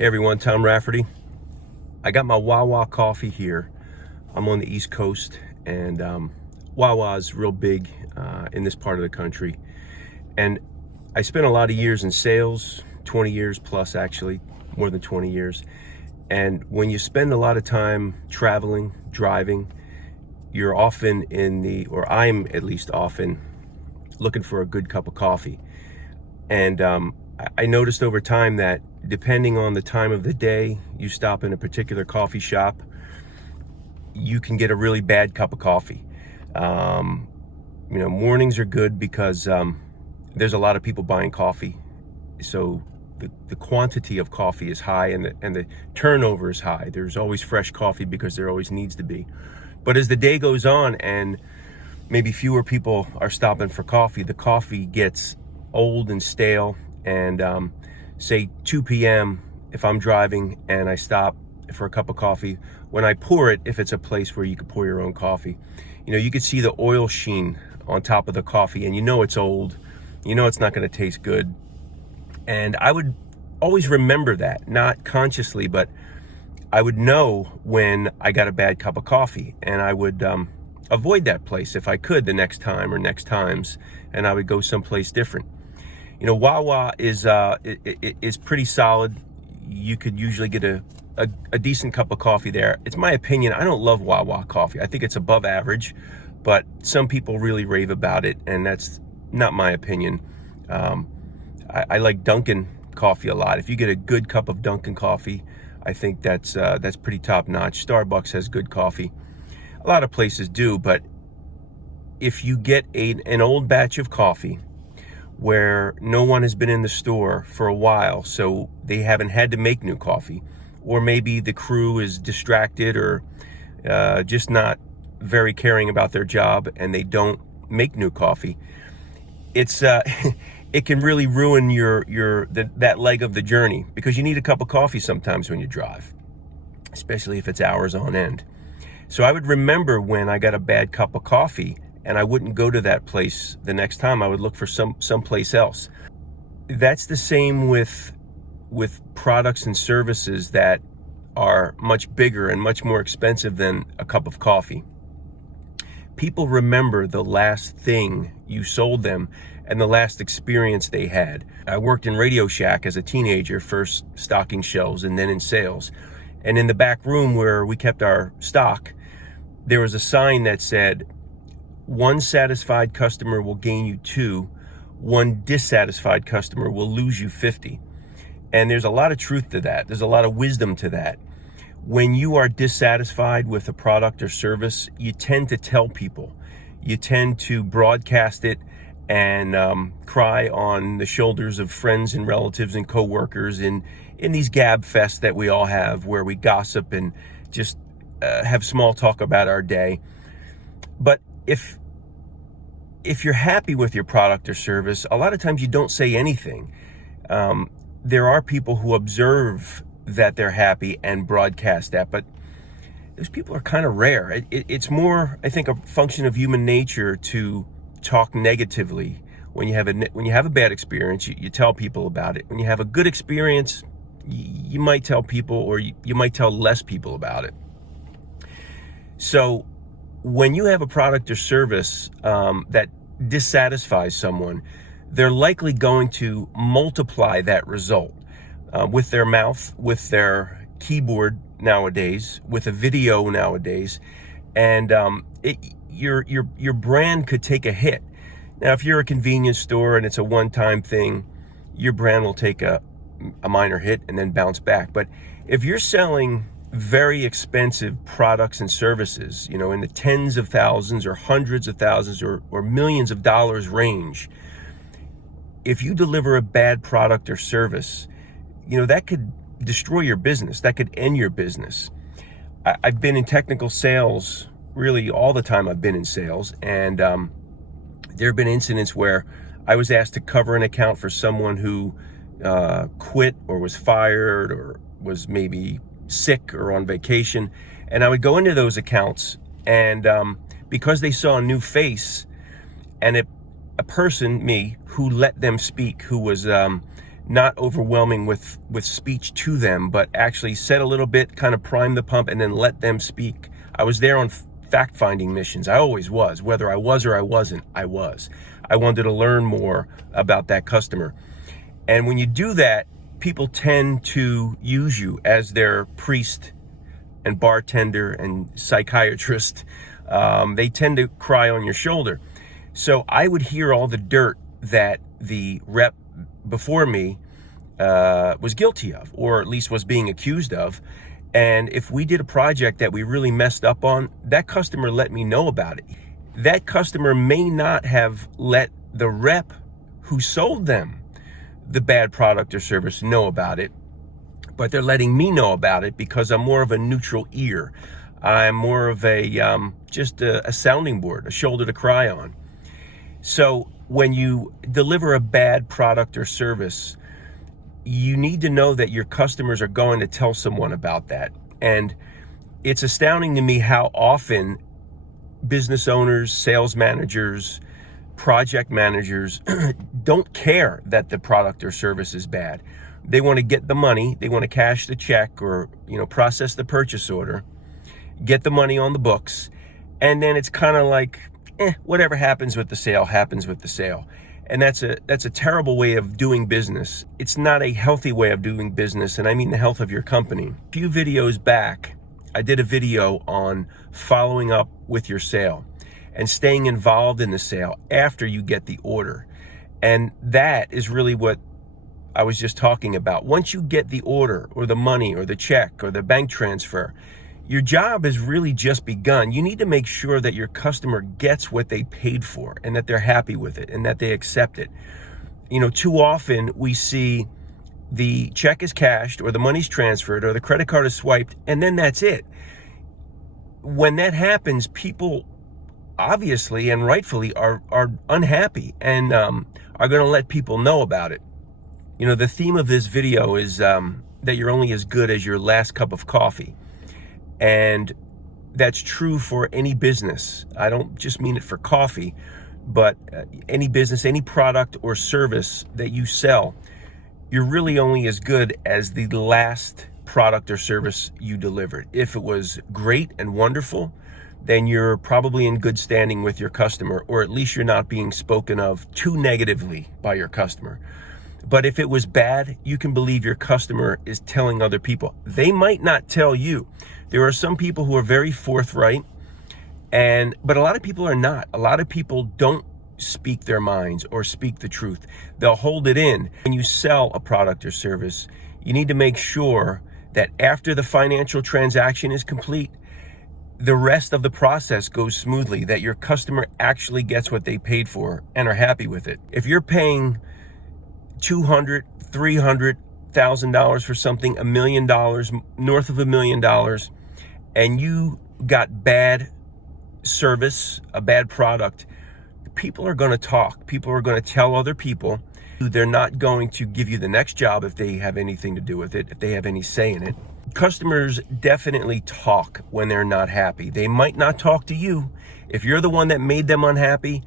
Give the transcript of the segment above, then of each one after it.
Hey everyone, Tom Rafferty. I got my Wawa coffee here. I'm on the East Coast, and Wawa is real big in this part of the country. And I spent a lot of years in sales, 20 years plus actually, more than 20 years. And when you spend a lot of time traveling, driving, you're often or I'm at least often looking for a good cup of coffee. And I noticed over time that depending on the time of the day you stop in a particular coffee shop, you can get a really bad cup of coffee. Mornings are good because there's a lot of people buying coffee. So the quantity of coffee is high and the turnover is high. There's always fresh coffee because there always needs to be. But as the day goes on and maybe fewer people are stopping for coffee, the coffee gets old and stale. And say 2 p.m. if I'm driving and I stop for a cup of coffee, when I pour it, if it's a place where you could pour your own coffee, you could see the oil sheen on top of the coffee, and it's old, it's not going to taste good. And I would always remember that, not consciously, but I would know when I got a bad cup of coffee, and I would avoid that place if I could the next time or next times, and I would go someplace different. Wawa is pretty solid. You could usually get a decent cup of coffee there. It's my opinion. I don't love Wawa coffee. I think it's above average, but some people really rave about it, and that's not my opinion. I like Dunkin' coffee a lot. If you get a good cup of Dunkin' coffee, I think that's pretty top notch. Starbucks has good coffee. A lot of places do, but if you get an old batch of coffee where no one has been in the store for a while, so they haven't had to make new coffee, or maybe the crew is distracted or just not very caring about their job and they don't make new coffee, it's it can really ruin that leg of the journey, because you need a cup of coffee sometimes when you drive, especially if it's hours on end. So I would remember when I got a bad cup of coffee, and I wouldn't go to that place the next time. I would look for someplace else. That's the same with products and services that are much bigger and much more expensive than a cup of coffee. People remember the last thing you sold them and the last experience they had. I worked in Radio Shack as a teenager, first stocking shelves and then in sales. And in the back room where we kept our stock, there was a sign that said, "One satisfied customer will gain you 2. One dissatisfied customer will lose you 50. And there's a lot of truth to that. There's a lot of wisdom to that. When you are dissatisfied with a product or service, you tend to tell people. You tend to broadcast it and cry on the shoulders of friends and relatives and coworkers in these gab fests that we all have, where we gossip and just have small talk about our day. But if you're happy with your product or service, a lot of times you don't say anything. There are people who observe that they're happy and broadcast that, but those people are kind of rare. It's more, I think, a function of human nature to talk negatively. When you have a bad experience, you tell people about it. When you have a good experience, you might tell people, or you might tell less people about it. So when you have a product or service that dissatisfies someone, they're likely going to multiply that result with their mouth, with their keyboard nowadays, with a video nowadays, and your brand could take a hit. Now, if you're a convenience store and it's a one-time thing, your brand will take a minor hit and then bounce back. But if you're selling very expensive products and services, in the tens of thousands or hundreds of thousands or millions of dollars range, if you deliver a bad product or service, that could destroy your business. That could end your business. I've been in technical sales really all the time. I've been in sales, and there have been incidents where I was asked to cover an account for someone who quit or was fired or was maybe sick or on vacation, and I would go into those accounts, and because they saw a new face and a person, me, who let them speak, who was not overwhelming with speech to them, but actually said a little bit, kind of prime the pump, and then let them speak. I was there on fact-finding missions. I always was. Whether I was or I wasn't, I was. I wanted to learn more about that customer. And when you do that, people tend to use you as their priest and bartender and psychiatrist. They tend to cry on your shoulder. So I would hear all the dirt that the rep before me was guilty of, or at least was being accused of. And if we did a project that we really messed up on, that customer let me know about it. That customer may not have let the rep who sold them the bad product or service know about it, but they're letting me know about it because I'm more of a neutral ear. I'm more of a just a sounding board, a shoulder to cry on. So when you deliver a bad product or service, you need to know that your customers are going to tell someone about that. And it's astounding to me how often business owners, sales managers, project managers don't care that the product or service is bad. They want to get the money, they want to cash the check, or process the purchase order, get the money on the books, and then it's kind of like, whatever happens with the sale happens with the sale. And that's a terrible way of doing business. It's not a healthy way of doing business, and I mean the health of your company. A few videos back, I did a video on following up with your sale and staying involved in the sale after you get the order. And that is really what I was just talking about. Once you get the order or the money or the check or the bank transfer, your job has really just begun. You need to make sure that your customer gets what they paid for and that they're happy with it and that they accept it. Too often we see the check is cashed or the money's transferred or the credit card is swiped, and then that's it. When that happens, people obviously and rightfully are unhappy and are going to let people know about it. The theme of this video is that you're only as good as your last cup of coffee. And that's true for any business. I don't just mean it for coffee, but any business, any product or service that you sell, you're really only as good as the last product or service you delivered. If it was great and wonderful, then you're probably in good standing with your customer, or at least you're not being spoken of too negatively by your customer. But if it was bad, you can believe your customer is telling other people. They might not tell you. There are some people who are very forthright, but a lot of people are not. A lot of people don't speak their minds or speak the truth. They'll hold it in. When you sell a product or service, you need to make sure that after the financial transaction is complete, the rest of the process goes smoothly, that your customer actually gets what they paid for and are happy with it. If you're paying $200,000, $300,000 for something, $1 million, north of $1 million, and you got bad service, a bad product, people are going to talk. People are going to tell other people. They're not going to give you the next job if they have anything to do with it, if they have any say in it. Customers definitely talk when they're not happy. They might not talk to you. If you're the one that made them unhappy,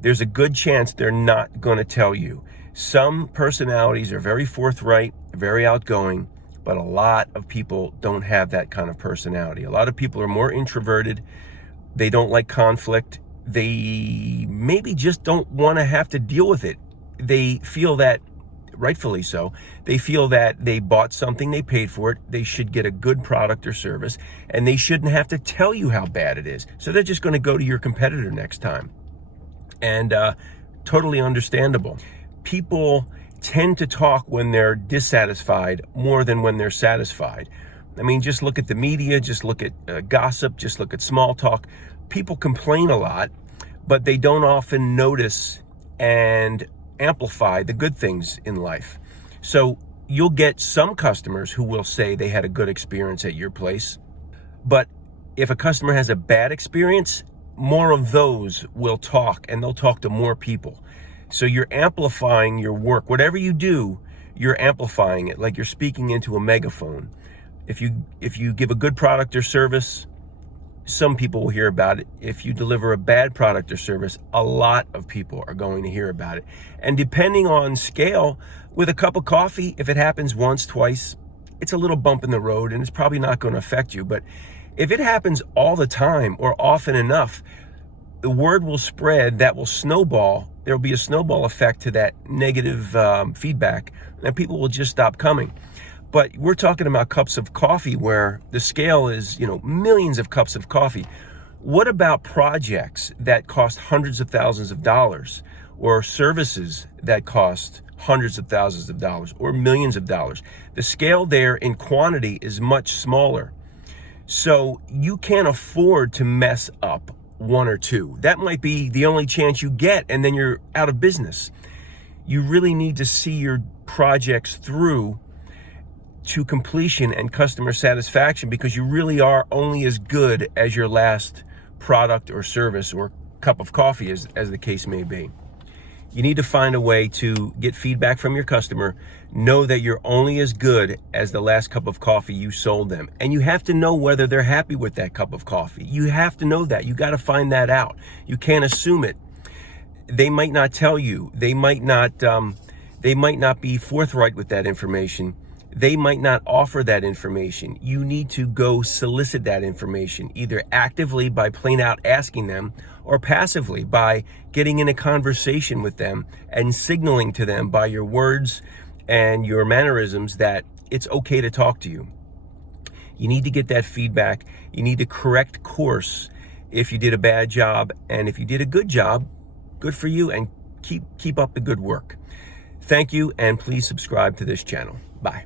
there's a good chance they're not going to tell you. Some personalities are very forthright, very outgoing, but a lot of people don't have that kind of personality. A lot of people are more introverted. They don't like conflict. They maybe just don't want to have to deal with it. They feel that, rightfully so, they feel that they bought something, they paid for it, they should get a good product or service, and they shouldn't have to tell you how bad it is. So they're just going to go to your competitor next time. And totally understandable. People tend to talk when they're dissatisfied more than when they're satisfied. I mean, just look at the media, just look at gossip, just look at small talk. People complain a lot, but they don't often notice and amplify the good things in life. So you'll get some customers who will say they had a good experience at your place, but if a customer has a bad experience, more of those will talk, and they'll talk to more people. So you're amplifying your work. Whatever you do, you're amplifying it, like you're speaking into a megaphone. If you give a good product or service, some people will hear about it. If you deliver a bad product or service, a lot of people are going to hear about it. And depending on scale, with a cup of coffee, if it happens once, twice, it's a little bump in the road and it's probably not going to affect you. But if it happens all the time or often enough, the word will spread, that will snowball. There'll be a snowball effect to that negative feedback, and people will just stop coming. But we're talking about cups of coffee where the scale is, millions of cups of coffee. What about projects that cost hundreds of thousands of dollars, or services that cost hundreds of thousands of dollars or millions of dollars? The scale there in quantity is much smaller. So you can't afford to mess up one or two. That might be the only chance you get, and then you're out of business. You really need to see your projects through to completion and customer satisfaction, because you really are only as good as your last product or service or cup of coffee, as the case may be. You need to find a way to get feedback from your customer. Know that you're only as good as the last cup of coffee you sold them. And you have to know whether they're happy with that cup of coffee. You have to know that. You got to find that out. You can't assume it. They might not tell you. They might not be forthright with that information. They might not offer that information. You need to go solicit that information, either actively by plain out asking them, or passively by getting in a conversation with them and signaling to them by your words and your mannerisms that it's okay to talk to you. You need to get that feedback. You need to correct course if you did a bad job, and if you did a good job, good for you, and keep up the good work. Thank you, and please subscribe to this channel. Bye.